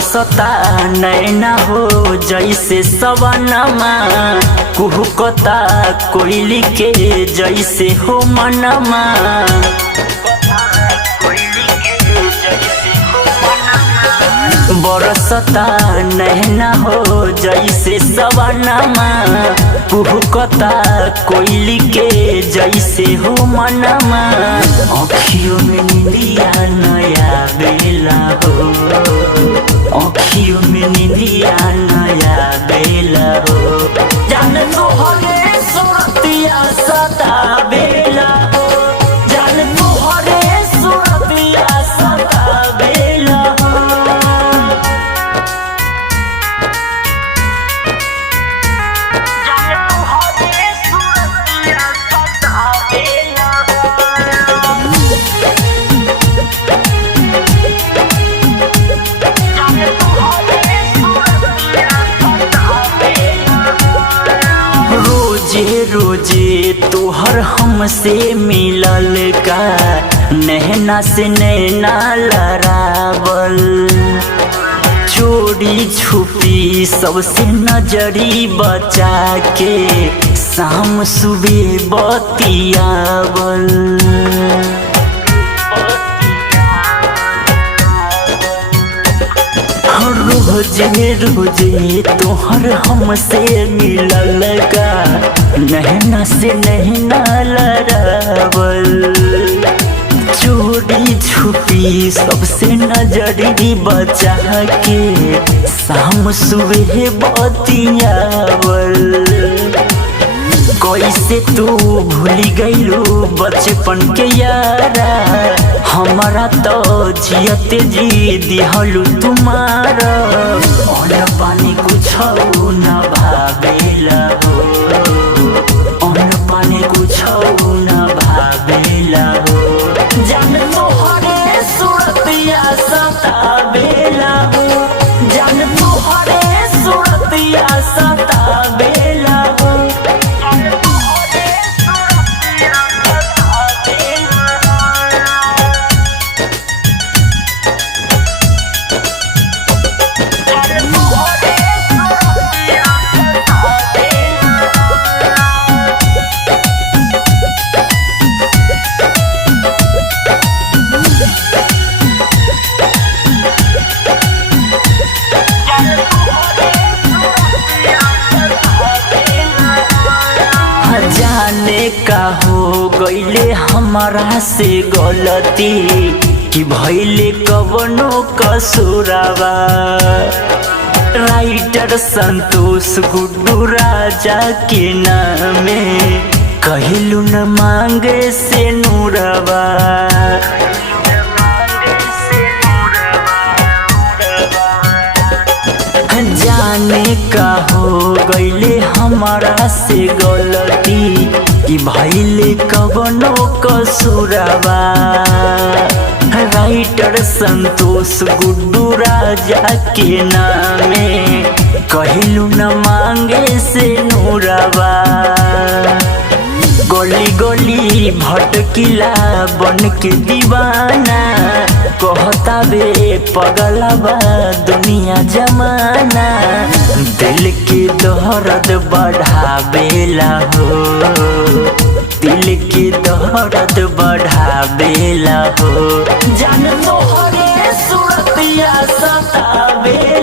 बरसता नैना हो जैसे सवनमा, कुहकता कोयली के जैसे हो मनमा। बरसता नैना हो जैसे सवनमा, कुहकता कोयली के जैसे हो मनमा। अखियों में निंदिया नया बेला हो, अखियों में निंदिया नया बेला हो। जान तोहरे सूरतिया सदा बेला हो, जान तोहरे सूरतिया सदा बेला हो। जान तोहरे सूरतिया सदा बेला रोजे रोजे तोहर हमसे मिलल का, नैना से नैना लड़ावल। चोरी छुपी सबसे नजरी बचा के, शाम सुबह बतियावल। रोजे रोजे तोहर हमसे मिलल का, नैना से नैना लड़ावल। चोरी छुपी सबसे नजरी बचा के, शाम सुबह बतियावल। कैसे तू भूली गईलू बचपन के यारा, हमारा तो जियते जी दिहलू तुम्हारा। और पानी कुछ न भावेला हो, और पानी कुछ न भावेला हो। जान तोहरे सूरतिया सतावेला हो, जान तोहरे सूरतिया सतावेला हो। जाने का हो गईले हमारा से गलती, कि भइले कवनो कसूरावा। राइटर संतोष गुड्डू राजा के नामे, कहलू न मांगे से नूरवा। जाने का हो गईले हमारा से गलती, कि भइले कवनो कसूरावा। राइटर संतोष गुड्डू राजा के नामे, कहलू न मांगे से नूरवा। गली गली भटकिला बन के दीवाना, कहता बे पगलबा दुनिया जमाना। दिल के दर्द बढ़ावेला हो, दिल के दर्द बढ़ावेला हो। जान तोहरे सूरतिया सतावेला